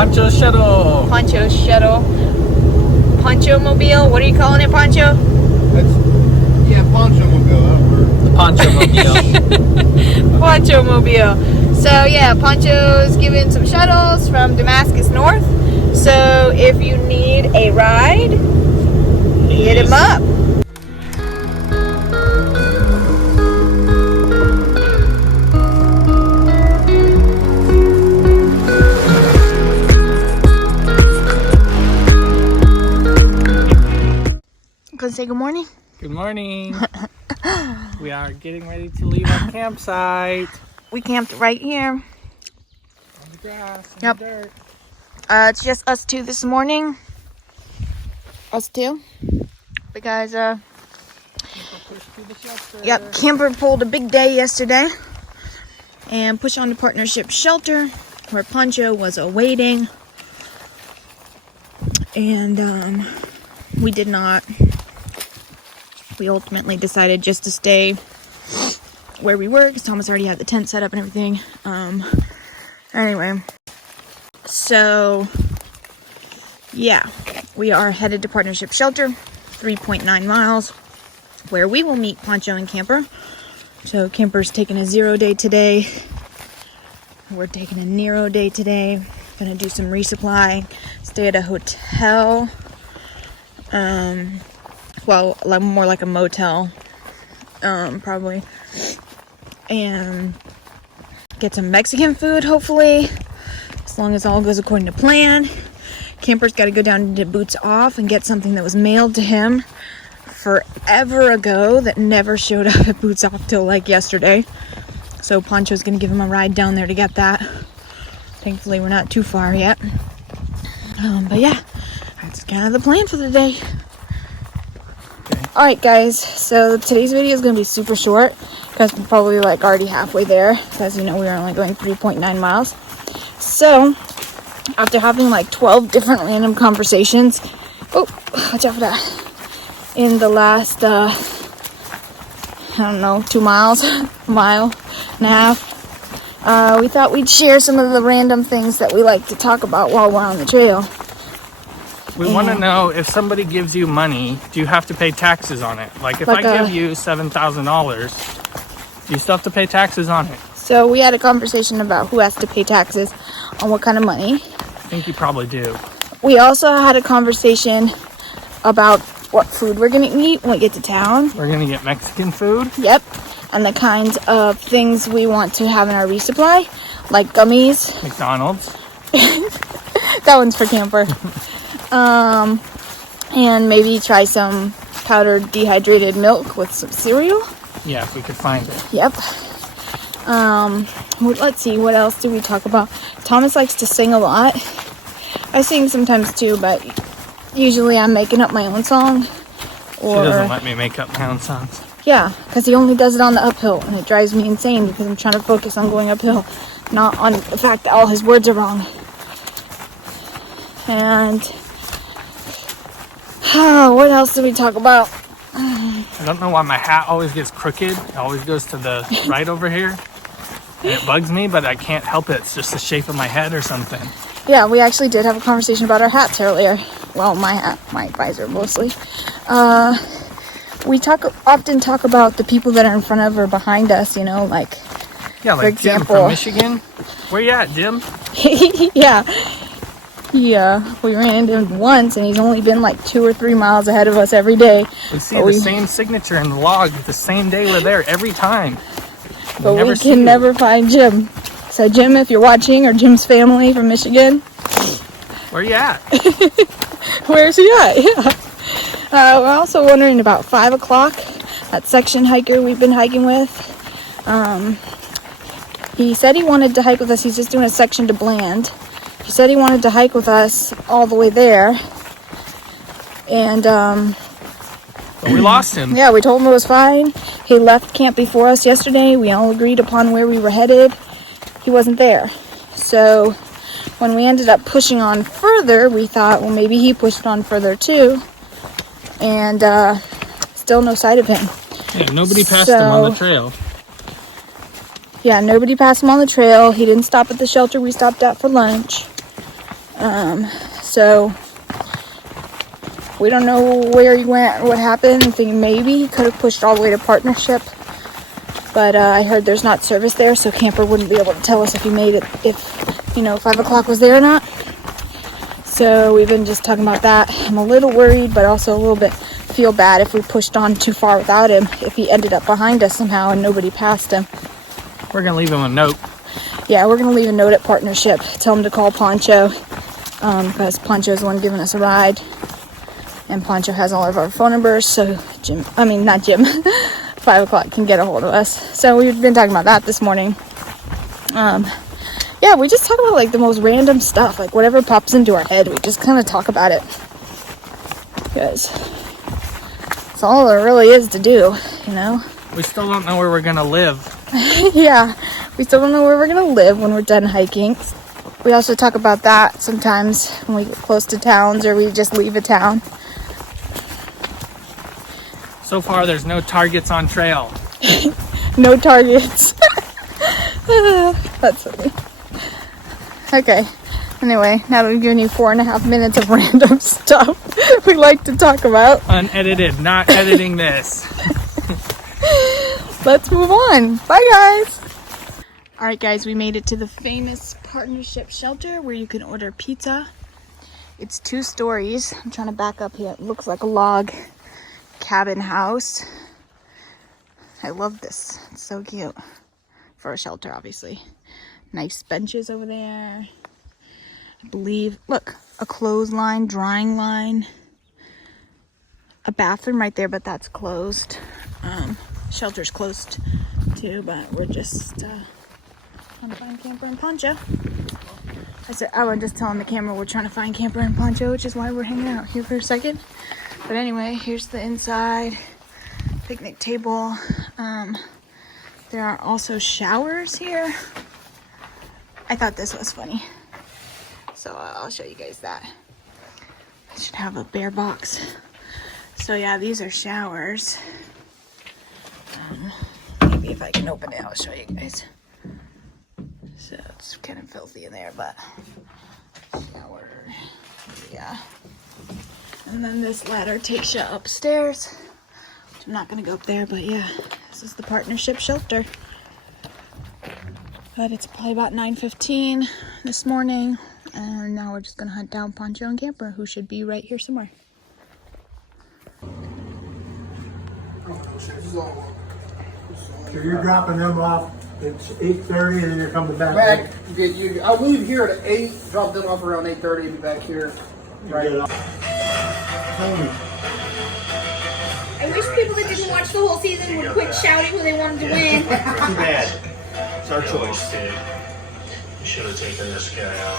Poncho shuttle. Poncho shuttle. Poncho mobile. What are you calling it, Poncho? Yeah, Poncho Mobile. That'll work. The Poncho mobile. Poncho mobile. So yeah, Poncho's giving some shuttles from Damascus North. So if you need a ride, hit him up. Gonna say good morning. Good morning. We are getting ready to leave our campsite. We camped right here. On the grass and Yep. the dirt. It's just us two this morning. Us two. Because, Push to the shelter. yep, camper pulled a big day yesterday. And pushed on to Partnership Shelter, where Poncho was awaiting. And, we did not. We ultimately decided just to stay where we were, because Thomas already had the tent set up and everything. Anyway. So, yeah, we are headed to Partnership Shelter, 3.9 miles, where we will meet Poncho and Camper. So Camper's taking a 0 day today. We're taking a Nero day today. Gonna do some resupply, stay at a hotel. Well, more like a motel, probably. And get some Mexican food, hopefully. As long as all goes according to plan. Camper's got to go down to Boots Off and get something that was mailed to him forever ago that never showed up at Boots Off till like yesterday. So Poncho's going to give him a ride down there to get that. Thankfully, we're not too far yet. But yeah, that's kind of the plan for the day. Alright guys, so today's video is going to be super short because we're probably like already halfway there, because you know we were only going 3.9 miles. So, after having like 12 different random conversations, oh, watch out for that, in the last, I don't know, 2 miles, mile and a half, we thought we'd share some of the random things that we like to talk about while we're on the trail. We want to know, if somebody gives you money, do you have to pay taxes on it? Like if I give you $7,000, do you still have to pay taxes on it? So we had a conversation about who has to pay taxes on what kind of money. I think you probably do. We also had a conversation about what food we're going to eat when we get to town. We're going to get Mexican food. Yep. And the kinds of things we want to have in our resupply, like gummies. McDonald's. That one's for Camper. And maybe try some powdered dehydrated milk with some cereal. Yeah, if we could find it. Yep. Let's see, what else do we talk about? Thomas likes to sing a lot. I sing sometimes too, but usually I'm making up my own song. Or, she doesn't let me make up my own songs. Yeah, because he only does it on the uphill, and it drives me insane because I'm trying to focus on going uphill, not on the fact that all his words are wrong. And what else did we talk about? I don't know why my hat always gets crooked. It always goes to the right over here. And it bugs me, but I can't help it. It's just the shape of my head or something. Yeah, we actually did have a conversation about our hats earlier. Well, my hat, my visor mostly. We often talk about the people that are in front of or behind us, you know, like, yeah, like for Jim example, from Michigan. Where you at, Jim? Yeah. We ran into him once, and he's only been like 2 or 3 miles ahead of us every day. We see the same signature in the log the same day we're there every time. But we can never find Jim. So Jim, if you're watching, or Jim's family from Michigan, where you at? Where's he at? Yeah. We're also wondering about 5 o'clock. That section hiker we've been hiking with. He said he wanted to hike with us. He's just doing a section to Bland. He said he wanted to hike with us all the way there. And, but we lost him. Yeah, we told him it was fine. He left camp before us yesterday. We all agreed upon where we were headed. He wasn't there. So when we ended up pushing on further, we thought, well, maybe he pushed on further too. And still no sight of him. Yeah, nobody passed him on the trail. Yeah, nobody passed him on the trail. He didn't stop at the shelter we stopped at for lunch. So we don't know where he went or what happened. I think maybe he could have pushed all the way to Partnership. But I heard there's not service there, so camper wouldn't be able to tell us if he made it, if, 5 o'clock was there or not. So we've been just talking about that. I'm a little worried, but also a little bit feel bad if we pushed on too far without him, if he ended up behind us somehow and nobody passed him. We're gonna leave him a note. Yeah, we're gonna leave a note at Partnership. Tell him to call Poncho, because Poncho's the one giving us a ride. And Poncho has all of our phone numbers, so not Jim, 5 o'clock can get a hold of us. So we've been talking about that this morning. Yeah, we just talk about like the most random stuff, like whatever pops into our head, we just kind of talk about it. Because that's all there really is to do, We still don't know where we're gonna live. Yeah, we still don't know where we're gonna live when we're done hiking. We also talk about that sometimes when we get close to towns or we just leave a town. So far, there's no targets on trail. No targets. That's funny. Okay. Anyway, now that we've given you 4.5 minutes of random stuff we like to talk about. Unedited, not editing this. Let's move on. Bye, guys. All right, guys, we made it to the famous Partnership shelter where you can order pizza. It's 2 stories. I'm trying to back up here. It looks like a log cabin house. I love this. It's so cute. For a shelter, obviously. Nice benches over there. I believe, look, a clothesline, drying line. A bathroom right there, but that's closed. Shelter's closed too, but we're just trying to find Camper and Poncho. I was just telling the camera we're trying to find Camper and Poncho, which is why we're hanging out here for a second. But anyway, here's the inside. Picnic table. There are also showers here. I thought this was funny. So I'll show you guys that. I should have a bear box. So yeah, these are showers. Maybe if I can open it, I'll show you guys. So it's kind of filthy in there, but shower, yeah. And then this ladder takes you upstairs. Which I'm not gonna go up there, but yeah, this is the Partnership shelter. But it's probably about 9:15 this morning, and now we're just gonna hunt down Poncho and Camper, who should be right here somewhere. So you're dropping them off, it's 8:30 and then you're coming back? I'll leave here at 8, drop them off around 8:30 and be back here. Right. I wish people that didn't watch the whole season would quit shouting when they wanted to win. Too bad. It's our choice. You should have taken this guy out.